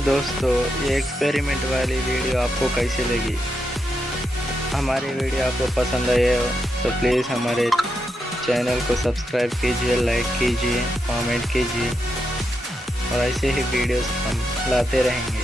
तो दोस्तों, ये एक्सपेरिमेंट वाली वीडियो आपको कैसी लगी? हमारी वीडियो आपको पसंद आई हो तो प्लीज़ हमारे चैनल को सब्सक्राइब कीजिए, लाइक कीजिए, कमेंट कीजिए और ऐसे ही वीडियोस हम लाते रहेंगे।